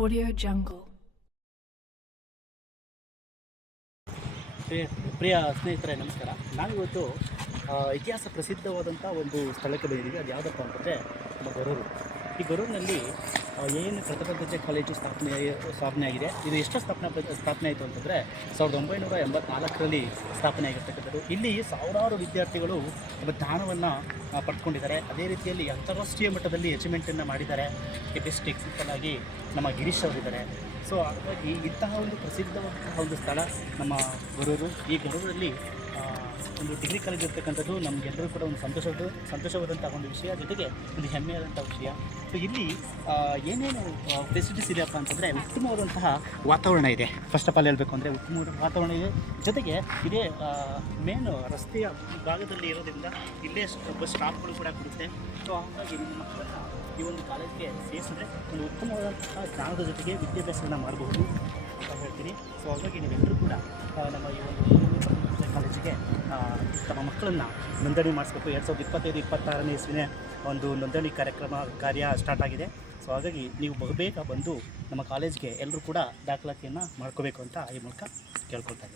Audio Jungle. ಪ್ರಿಯ ಸ್ನೇಹಿತರೆ, ನಮಸ್ಕಾರ. ನಾವಿವತ್ತು ಇತಿಹಾಸ ಪ್ರಸಿದ್ಧವಾದಂಥ ಒಂದು ಸ್ಥಳಕ್ಕೆ ಬಂದಿದ್ದೀವಿ. ಅದು ಯಾವುದಪ್ಪ ಅಂತಂದರೆ ನಮ್ಮ ಗರೂರು ಈ ಗರೂರಿನಲ್ಲಿ ಏನು ಕೃತಜ್ಞತೆ ಕಾಲೇಜು ಸ್ಥಾಪನೆ ಸ್ಥಾಪನೆ ಆಗಿದೆ, ಇದು ಎಷ್ಟು ಸ್ಥಾಪನೆ ಸ್ಥಾಪನೆ ಆಯಿತು ಅಂತಂದರೆ, ಸಾವಿರದ ಒಂಬೈನೂರ ಎಂಬತ್ನಾಲ್ಕರಲ್ಲಿ ಸ್ಥಾಪನೆ ಆಗಿರ್ತಕ್ಕಂಥದ್ದು. ಇಲ್ಲಿ ಸಾವಿರಾರು ವಿದ್ಯಾರ್ಥಿಗಳು ಜ್ಞಾನವನ್ನು ಪಡ್ಕೊಂಡಿದ್ದಾರೆ. ಅದೇ ರೀತಿಯಲ್ಲಿ ಅಂತಾರಾಷ್ಟ್ರೀಯ ಮಟ್ಟದಲ್ಲಿ ಅಚೀವ್ಮೆಂಟನ್ನು ಮಾಡಿದ್ದಾರೆ. ಬೆಸ್ಟ್ ಎಕ್ಸಿಂಪಲ್ ಆಗಿ ನಮ್ಮ ಗಿರೀಶ್ ಅವರಿದ್ದಾರೆ. ಸೊ ಹಾಗಾಗಿ ಇಂತಹ ಒಂದು ಪ್ರಸಿದ್ಧವಾದಂತಹ ಒಂದು ಸ್ಥಳ ನಮ್ಮ ಗೊರೂರು ಈ ಗರೂರಲ್ಲಿ ಒಂದು ಡಿಗ್ರಿ ಕಾಲೇಜ್ ಇರ್ತಕ್ಕಂಥದ್ದು ನಮಗೆಲ್ಲರೂ ಕೂಡ ಒಂದು ಸಂತೋಷದ ಸಂತೋಷವಾದಂಥ ಒಂದು ವಿಷಯ. ಜೊತೆಗೆ ಒಂದು ಹೆಮ್ಮೆಯಾದಂಥ ವಿಷಯ. ಸೊ ಇಲ್ಲಿ ಏನೇನು ಫೆಸಿಲಿಟೀಸ್ ಇದೆಯಪ್ಪ ಅಂತಂದರೆ ಉತ್ತಮವಾದಂತಹ ವಾತಾವರಣ ಇದೆ. ಫಸ್ಟ್ ಆಫ್ ಆಲ್ ಹೇಳಬೇಕು ಅಂದರೆ ಉತ್ತಮವಾದ ವಾತಾವರಣ ಇದೆ. ಜೊತೆಗೆ ಇದೇ ಮೇನ್ ರಸ್ತೆಯ ಭಾಗದಲ್ಲಿ ಇರೋದ್ರಿಂದ ಇಲ್ಲೇ ಬಸ್ ಸ್ಟಾಪ್ಗಳು ಕೂಡ ಕೊಡುತ್ತೆ. ಸೊ ಹಾಗಾಗಿ ಮಕ್ಕಳನ್ನ ಈ ಒಂದು ಕಾಲೇಜ್ಗೆ ಸೇರಿಸಿದ್ರೆ ಒಂದು ಉತ್ತಮವಾದಂತಹ ಜ್ಞಾನದ ಜೊತೆಗೆ ವಿದ್ಯಾಭ್ಯಾಸವನ್ನು ಮಾಡಬಹುದು ಅಂತ ಹೇಳ್ತೀನಿ. ಸೊ ಹಾಗಾಗಿ ನೀವೆಲ್ಲರೂ ಕೂಡ ನಮ್ಮ ಈ ಒಂದು ತಮ್ಮ ಮಕ್ಕಳನ್ನು ನೋಂದಣಿ ಮಾಡಿಸ್ಬೇಕು. ಎರಡು ಸಾವಿರದ ಇಪ್ಪತ್ತೈದು, ಇಪ್ಪತ್ತಾರನೇ ಇಸ್ವಿನೇ ಒಂದು ನೋಂದಣಿ ಕಾರ್ಯಕ್ರಮ ಕಾರ್ಯ ಸ್ಟಾರ್ಟ್ ಆಗಿದೆ. ಸೊ ಹಾಗಾಗಿ ನೀವು ಬಹುಬೇಗ ಬಂದು ನಮ್ಮ ಕಾಲೇಜ್ಗೆ ಎಲ್ಲರೂ ಕೂಡ ದಾಖಲಾತಿಯನ್ನು ಮಾಡ್ಕೋಬೇಕು ಅಂತ ಈ ಮೂಲಕ ಕೇಳ್ಕೊಳ್ತಾ